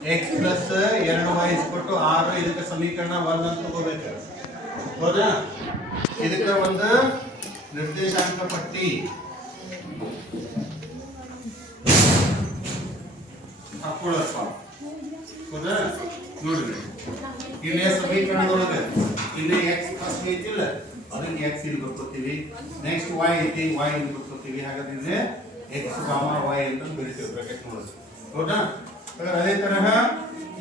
x plus 2y is equal to 6 ಇದಕ್ಕೆ ಸಮೀಕರಣ 1 ಅಂತ ತಗೋಬೇಕು ಹೌದಾ ಇದಕ್ಕೆ ಒಂದು ನಿರ್ದೇಶಾಂಕ ಪಟ್ಟಿ ಹಾಕೊಳ್ಳಪ್ಪ ಹೌದಾ ನೋಡ್ರಿ ಇಲ್ಲಿ ಸಮೀಕರಣದೊಳಗೆ ಇಲ್ಲಿ x plus ಐತಿಲ್ಲ ಅದಕ್ಕೆ x ಇಲ್ಲಿ ಬರ್ಕೊತೀವಿ ನೆಕ್ಸ್ಟ್ y ಐತಿ y ಇಲ್ಲಿ ಬರ್ಕೊತೀವಿ ಹಾಗಾದ್ರೆ ಇಲ್ಲಿ x, y ಅಂತ ಬರೀತೀವಿ ಬ್ರಾಕೆಟ್ ನೋಡೋದು ಹೌದಾ ಅದೇ ತರಹ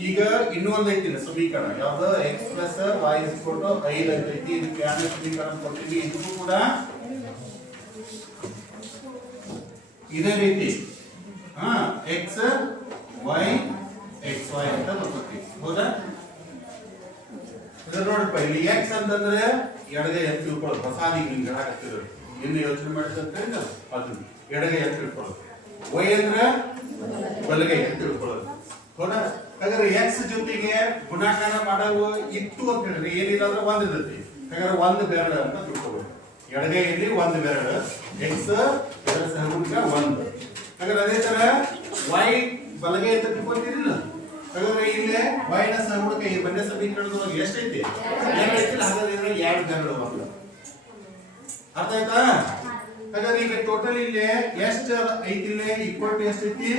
ಈಗ ಇನ್ನೂ ಒಂದು ಐತಿ ಸಮೀಕರಣ ಯಾವುದು x plus y is equal to 5 ಅಂತ ಐತಿ ಇದಕ್ಕೆ ಯಾವ ಸಮೀಕರಣ ಕೊಡ್ತೀವಿ ಇದಕ್ಕೂ ಕೂಡ ಇದೇ ರೀತಿ x y xy ಅಂತ ಬರ್ತೀವಿ ಹೌದಾ ಇದನ್ನ ನೋಡಪ್ಪ ಇಲ್ಲಿ x ಅಂತಂದ್ರೆ ಎಡಗೈ ಅಂತ ತಿಳ್ಕೊಳ್ಳೋದು ಹೊಸಾದಿ ನಿಮ್ಗೆ ಹೇಳಾಕತ್ತಿರೋದು ಇನ್ನು ಯೋಚನೆ ಮಾಡಿದಂತೆ ಅದು ಎಡಗೈ ಅಂತ ತಿಳ್ಕೊಳ್ಳೋದು y ಅಂದ್ರೆ ಬಲಗೈ ಅಂತ ತಿಳ್ಕೊಳ್ಳೋದು ಹೌದಾ ಹಾಗಾದ್ರೆ x ಜೊತೆಗೆ ಗುಣಾಕಾರ ಮಾಡೋದು ಇತ್ತು ಅಂತ ಹೇಳಿದ್ರೆ ಏನಿಲ್ಲ ಅಂದ್ರೆ ಒಂದ್ ಇರ್ತೈತಿ ಹಾಗಾದ್ರೆ ಒಂದು ಬೆರಳು ಅಂತ ತಿಳ್ಕೊಬೇಕು ಎಡಗೈಯಲ್ಲಿ ಒಂದು ಬೆರಳು x ಇದರ ಸಹಗುಣಕ 1 ಹಾಗಾದ್ರೆ ಅದೇ ತರ y ಬಲಗೈ ಅಂತ ತಿಳ್ಕೊತೀರಿಲ್ಲ ಹಾಗಾದ್ರೆ ಇಲ್ಲಿ y ನ ಸಹಗುಣಕ ಈ ಬಂಡೆ ಸಮೀಕರಣದೊಳಗೆ ಎಷ್ಟೈತಿ 2 ಐತಿಲ್ಲ ಹಾಗಾದ್ರೆ ಇದರ 2 ಬೆರಳು ಬಂತು ಅರ್ಥ ಆಯ್ತಾ ಹಾಗಾದ್ರೆ ಈಗ ಟೋಟಲ್ ಇಲ್ಲಿ ಎಷ್ಟು ಐತಿ ಇಲ್ಲಿ ಈಕ್ವಲ್ ಟು ಎಷ್ಟು ಐತಿ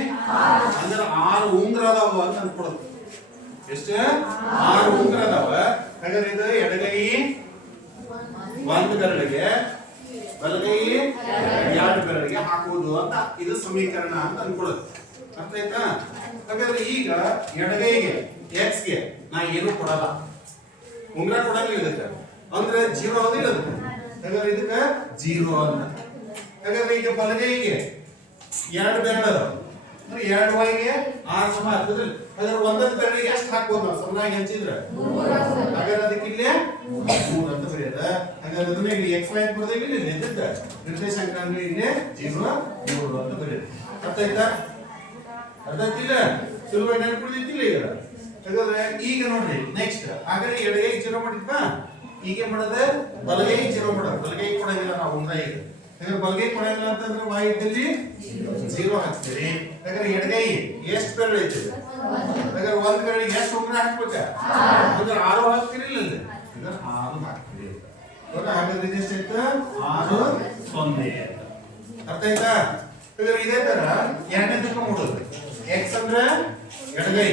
ಅಂದ್ರೆ 6 ಉಂಗುರ ಅದಾವ ಅಂತ ಅನ್ಕೊಳ್ಳೋದು ಎಷ್ಟು 6 ಉಂಗುರ ಅದಾವ ಹಾಗಾದ್ರೆ ಇದು ಎಡಗೈ ಒಂದು ಬೆರಳಿಗೆ ಬಲಗೈ 2 ಬೆರಳಿಗೆ ಹಾಕುವುದು ಅಂತ ಇದು ಸಮೀಕರಣ ಅಂತ ಅನ್ಕೊಳ್ಳೋದು ಅರ್ಥ ಆಯ್ತಾ ಹಾಗಾದ್ರೆ ಈಗ ಎಡಗೈಗೆ x ಗೆ ನಾ ಏನು ಕೊಡಲ್ಲ ಉಂಗುರ ಕೊಡಂಗಿಲ್ಲ ಇದಕ್ಕೆ ಅಂದ್ರೆ 0 ಆಗೋದಿಲ್ಲ ಅದಕ್ಕೆ ಹಾಗಾದ್ರೆ ಇದಕ್ಕೆ 0 ಅಂತ ಹಾಗಾದ್ರೆ ಈಗ ಬಲಗೈಗೆ 2 ಬೆರಳು ಅದಾವ ಅಂದ್ರೆ 2 y ಗೆ 6 ಸಮ ಆಗ್ತದೆ ಹಾಗಾದ್ರೆ ಒಂದೊಂದು ಬೆರಳಿಗೆ ಎಷ್ಟು ಹಾಕ್ಬೋದು ನಾವು ಸಮನಾಗಿ ಹಂಚಿದ್ರೆ ಹಾಗಾದ್ರೆ ಅದಕ್ಕೆ ಇಲ್ಲಿ 3 ಅಂತ ಬರೆಯೋದ ಹಾಗಾದ್ರೆ ಅದನ್ನ ಇಲ್ಲಿ x y ಅಂತ ಬರೆದಾಗ ಇಲ್ಲಿ ಎದ್ದಿದ್ದ ನಿರ್ದೇಶಾಂಕ ಅಂದ್ರೆ ಇಲ್ಲಿ 0 3 ಅಂತ ಬರೆಯೋದು ಅರ್ಥ ಆಯ್ತಾ ಅರ್ಥ ಆಯ್ತಿಲ್ಲ ಸುಲಭ ನೆನಪಿಡ್ತಿಲ್ಲ ಈಗ ಹಾಗಾದ್ರೆ ಈಗ ನೋಡ್ರಿ ನೆಕ್ಸ್ಟ್ ಹಾಗಾದ್ರೆ ಎಡಗೈ 0 ಮಾಡಿದ್ವಾ ಈಗ ಏನ್ ಮಾಡೋದು ಬಲಗೈ 0 ಮಾಡೋದು ಬಲಗೈ ಕೊಡಂಗಿಲ್ಲ ನಾವು ಉಂಗ್ರ ಈಗ ಹಾಗಾದ್ರೆ ಬಲಗೈ ಕೊಡಂಗಿಲ್ಲ ಅಂತಂದ್ರೆ y ಇದ್ದಲ್ಲಿ 0 ಹಾಕ್ತೀರಿ ಹಾಗಾದ್ರೆ ಎಡಗೈ ಎಷ್ಟು ಬೆರಳು ಐತಿ ಹಾಗಾದ್ರೆ ಒಂದ್ ಬೆರಳಿಗೆ ಎಷ್ಟು ಉಂಗ್ರ ಹಾಕ್ಬೇಕ ಅಂದ್ರೆ 6 ಹಾಕ್ತೀರಿ ಇಲ್ಲ ಈಗ 6 ಹಾಕ್ತೀರಿ ಹೌದಾ ಹಾಗಾದ್ರೆ ಇದೆಷ್ಟಾಯ್ತು 6 0 ಅರ್ಥ ಆಯ್ತಾ ಹಾಗಾದ್ರೆ ಇದೇ ತರ ಎರಡನೇದಕ್ಕೆ ಮಾಡೋದು x ಅಂದ್ರೆ ಎಡಗೈ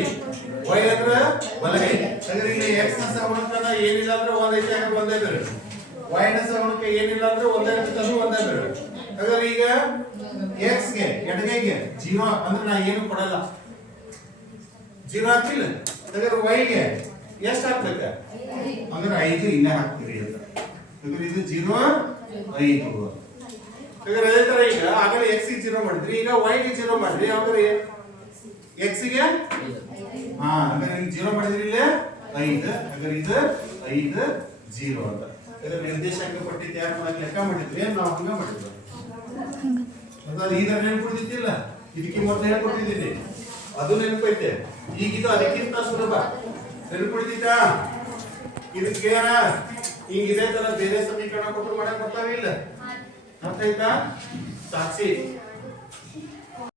y ಅಂದ್ರೆ ಬಲಗೈ ಹಾಗಾದ್ರೆ ಇಲ್ಲಿ x ನ ಸಹಗುಣಕ ಏನಿಲ್ಲ ಅಂದ್ರೆ ಒಂದೈತೆ ಹಾಗಾದ್ರೆ ಒಂದೇ ಬೆರಳು y ನ ಸಹಗುಣಕ ಏನಿಲ್ಲ ಅಂದ್ರೆ ಒಂದೇ ಇರ್ತದೆ ಒಂದೇ ಬೆರಳು ಹಾಗಾದ್ರೆ ಈಗ x ಗೆ ಎಡಗೈಗೆ 0 ಅಂದ್ರೆ ನಾ ಏನು ಕೊಡಲ್ಲ 0 ಹಾಕಿಲ್ಲ ಹಾಗಾದ್ರೆ y ಗೆ ಎಷ್ಟು ಹಾಕ್ಬೇಕ ಅಂದ್ರೆ 5 ಇಲ್ಲೇ ಹಾಕ್ತೀರಿ ಅಂತ ಹಾಗಾದ್ರೆ ಇದು 0 5 ಹಾಗಾದ್ರೆ ಅದೇ ತರ ಈಗ ಆಗಲೇ x ಗೆ 0 ಮಾಡಿದ್ರಿ ಈಗ y ಗೆ 0 ಮಾಡ್ರಿ ಹಾಗಾದ್ರೆ x ಗೆ ಹಾಗಾದ್ರೆ ಇಲ್ಲಿ 0 ಮಾಡಿದ್ರಿ ಇಲ್ಲಿ 5 ಹಾಗಾದ್ರೆ ಇದು 5 0 ಅಂತ ಇದರ ನಿರ್ದೇಶಾಂಕ ಪಟ್ಟಿ ತಯಾರು ಮಾಡಕ್ಕೆ ಲೆಕ್ಕ ಮಾಡಿದ್ವಿ ನಾವು ಹಂಗ ಮಾಡಿದ್ವಿ ಅದ ಇದರ ನೆನಪಿಡ್ತಿಲ್ಲ ಇದಕ್ಕೆ ಮೊದಲು ಹೇಳ್ಕೊಟ್ಟಿದ್ದೀನಿ ಅದು ನೆನಪೈತೆ ಈಗ ಇದು ಅದಕ್ಕಿಂತ ಸುಲಭ ನೆನಪಿಡ್ತಿದ್ದ ಇದಕ್ಕೆ ಈಗ ಇದೇ ತರ ಬೇರೆ ಸಮೀಕರಣ ಕೊಟ್ಟು ಮಾಡಕ್ ಬರ್ತಾವೆ ಇಲ್ಲ ಅರ್ಥ ಆಯ್ತಾ ಸಾಕ್ಷಿ